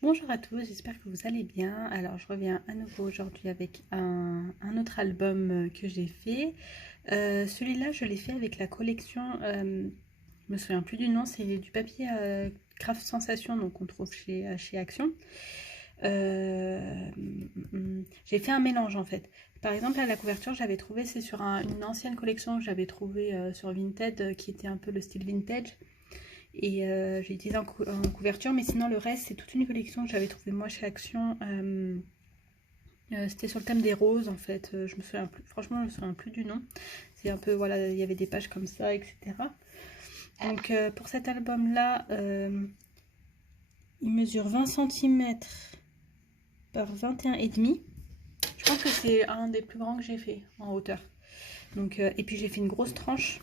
Bonjour à tous, j'espère que vous allez bien. Alors je reviens à nouveau aujourd'hui avec un autre album que j'ai fait. Celui-là je l'ai fait avec la collection, je me souviens plus du nom, c'est du papier Craft Sensation, donc on trouve chez Action. J'ai fait un mélange en fait. Par exemple, à la couverture, j'avais trouvé, c'est sur une ancienne collection que j'avais trouvée sur Vinted, qui était un peu le style vintage. Et j'ai utilisé en couverture, mais sinon le reste, c'est toute une collection que j'avais trouvée moi chez Action. C'était sur le thème des roses en fait. Je me souviens plus, franchement, je me souviens plus du nom. C'est un peu, voilà, il y avait des pages comme ça, etc. Donc pour cet album-là, il mesure 20 cm par 21,5. Je pense que c'est un des plus grands que j'ai fait en hauteur. Donc, et puis j'ai fait une grosse tranche.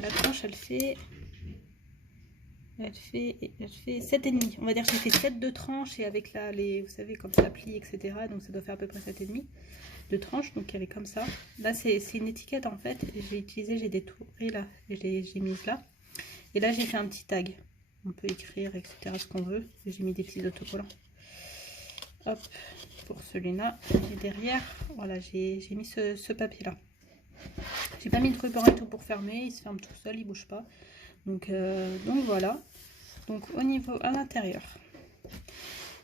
La tranche, elle fait 7,5. On va dire que j'ai fait 7 de tranches et avec là, vous savez, comme ça plie, etc. Donc ça doit faire à peu près 7,5 de tranches. Donc elle est comme ça. Là, c'est une étiquette en fait. J'ai détouré là et j'ai mis là. Et là, j'ai fait un petit tag. On peut écrire, etc. ce qu'on veut. J'ai mis des petits autocollants. Hop, pour celui-là. Et derrière, voilà, j'ai mis ce papier-là. J'ai pas mis de ruban et tout pour fermer. Il se ferme tout seul, il bouge pas. Donc voilà. Donc au niveau à l'intérieur,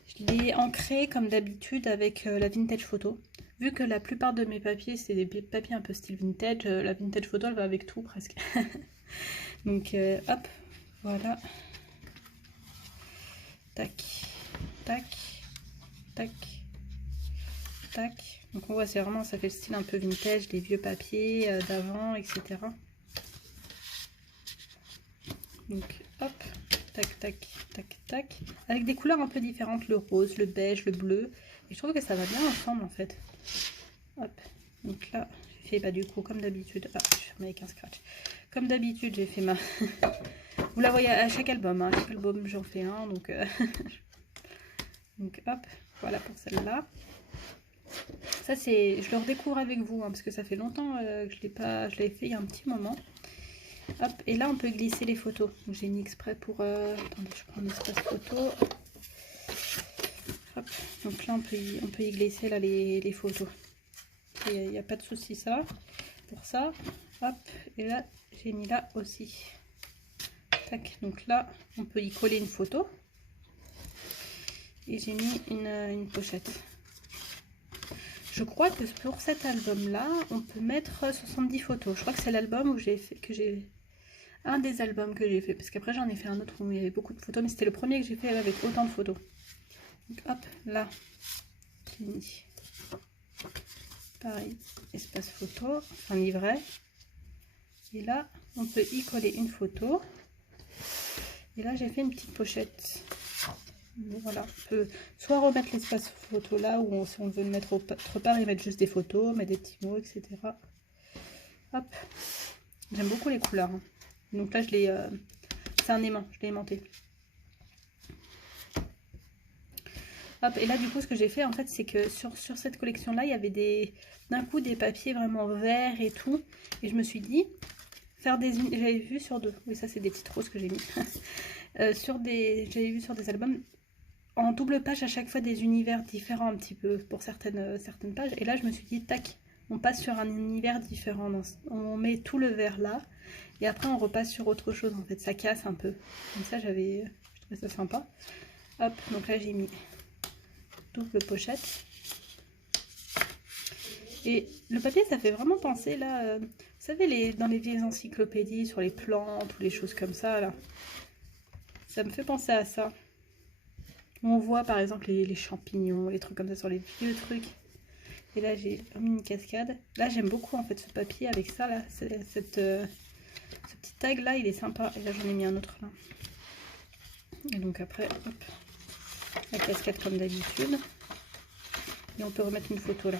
je l'ai ancré comme d'habitude avec la vintage photo. Vu que la plupart de mes papiers c'est des papiers un peu style vintage, la vintage photo elle va avec tout presque. Donc hop, voilà. Tac, tac, tac, tac. Donc on voit, c'est vraiment, ça fait le style un peu vintage, les vieux papiers d'avant, etc. Donc hop, tac, tac, tac, tac. Avec des couleurs un peu différentes, le rose, le beige, le bleu. Et je trouve que ça va bien ensemble en fait. Hop, donc là, j'ai fait du coup comme d'habitude. Ah, je ferme avec un scratch. Comme d'habitude, j'ai fait ma... Vous la voyez à chaque album, hein. Chaque album j'en fais un, donc... donc hop, voilà pour celle-là. Ça c'est... Je le redécouvre avec vous, hein, parce que ça fait longtemps que je l'ai fait il y a un petit moment. Hop, et là on peut glisser les photos. J'ai mis exprès pour... Attendez, je prends un espace photo. Hop, donc là on peut y glisser là, les photos. Il n'y a pas de souci ça. Pour ça, hop, et là j'ai mis là aussi. Tac, donc là on peut y coller une photo. Et j'ai mis une pochette. Je crois que pour cet album là, on peut mettre 70 photos. Je crois que c'est l'album où un des albums que j'ai fait, parce qu'après j'en ai fait un autre où il y avait beaucoup de photos, mais c'était le premier que j'ai fait avec autant de photos. Donc hop, là, j'ai mis pareil, espace photo, enfin livret. Et là, on peut y coller une photo. Et là, j'ai fait une petite pochette. Voilà, on peut soit remettre l'espace photo là, ou si on veut le mettre autre part, et mettre juste des photos, mettre des petits mots, etc. Hop, j'aime beaucoup les couleurs. Hein. Donc là, c'est un aimant, je l'ai aimanté. Hop, et là, du coup, ce que j'ai fait, en fait, c'est que sur cette collection-là, il y avait d'un coup des papiers vraiment verts et tout. Et je me suis dit, j'avais vu sur deux, oui, ça, c'est des petites roses que j'ai mis. J'avais vu sur des albums en double page à chaque fois des univers différents un petit peu pour certaines pages. Et là, je me suis dit, tac, on passe sur un univers différent. On met tout le vert là. Et après, on repasse sur autre chose. En fait, ça casse un peu. Comme ça, je trouvais ça sympa. Hop, donc là, j'ai mis double pochette. Et le papier, ça fait vraiment penser, là, vous savez, dans les vieilles encyclopédies, sur les plantes ou les choses comme ça, là. Ça me fait penser à ça. On voit par exemple les champignons, les trucs comme ça sur les vieux trucs. Et là j'ai mis une cascade. Là j'aime beaucoup en fait ce papier avec ça là. Ce petit tag là il est sympa. Et là j'en ai mis un autre là. Et donc après hop, la cascade comme d'habitude. Et on peut remettre une photo là.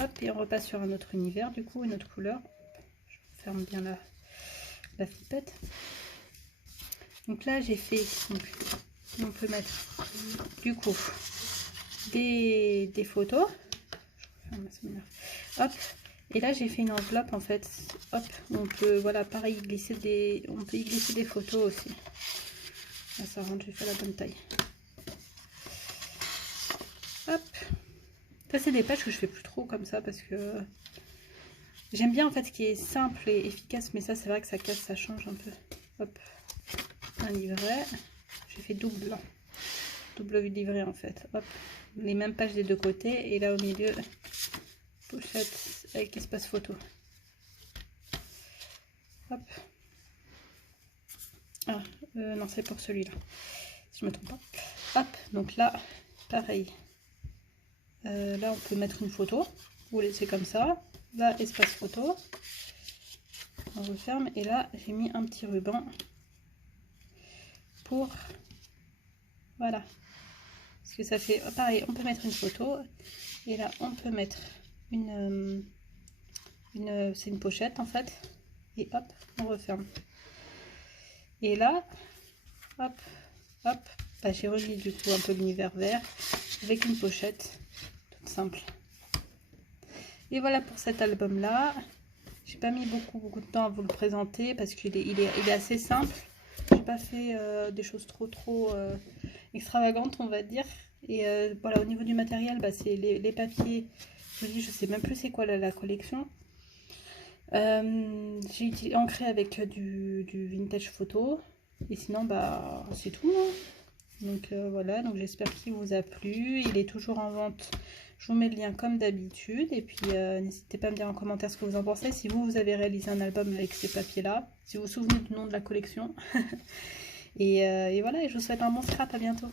Hop, et on repasse sur un autre univers du coup, une autre couleur. Je ferme bien la flippette. Donc là j'ai fait... on peut mettre du coup des photos. Hop, et là j'ai fait une enveloppe en fait. Hop, on peut voilà pareil on peut y glisser des photos aussi. Là, ça rentre, j'ai fait la bonne taille. Hop. Ça, c'est des pages que je fais plus trop comme ça parce que j'aime bien en fait ce qui est simple et efficace, mais ça, c'est vrai que ça casse, ça change un peu. Hop. Un livret. J'ai fait double livret en fait. Hop. Les mêmes pages des deux côtés et là au milieu, pochette avec espace photo. Hop. Ah, non, c'est pour celui-là. Si je me trompe pas. Hop, donc là, pareil. Là, on peut mettre une photo. Vous laissez comme ça. Là, espace photo. On referme. Et là, j'ai mis un petit ruban pour... Voilà. Parce que ça fait... Pareil, on peut mettre une photo. Et là, on peut mettre c'est une pochette, en fait. Et hop, on referme. Et là, hop, hop, bah, j'ai relié du coup un peu l'univers vert avec une pochette toute simple. Et voilà pour cet album là. J'ai pas mis beaucoup de temps à vous le présenter parce qu'il est assez simple. J'ai pas fait des choses trop extravagantes, on va dire. Et voilà, au niveau du matériel, bah, c'est les papiers. Je vous dis, je sais même plus c'est quoi la collection. J'ai utilisé ancré avec du vintage photo. Et sinon, bah, c'est tout. Hein. Donc voilà, donc j'espère qu'il vous a plu. Il est toujours en vente. Je vous mets le lien comme d'habitude. Et puis n'hésitez pas à me dire en commentaire ce que vous en pensez. Si vous avez réalisé un album avec ces papiers-là. Si vous vous souvenez du nom de la collection. Et voilà, et je vous souhaite un bon scrap. À bientôt.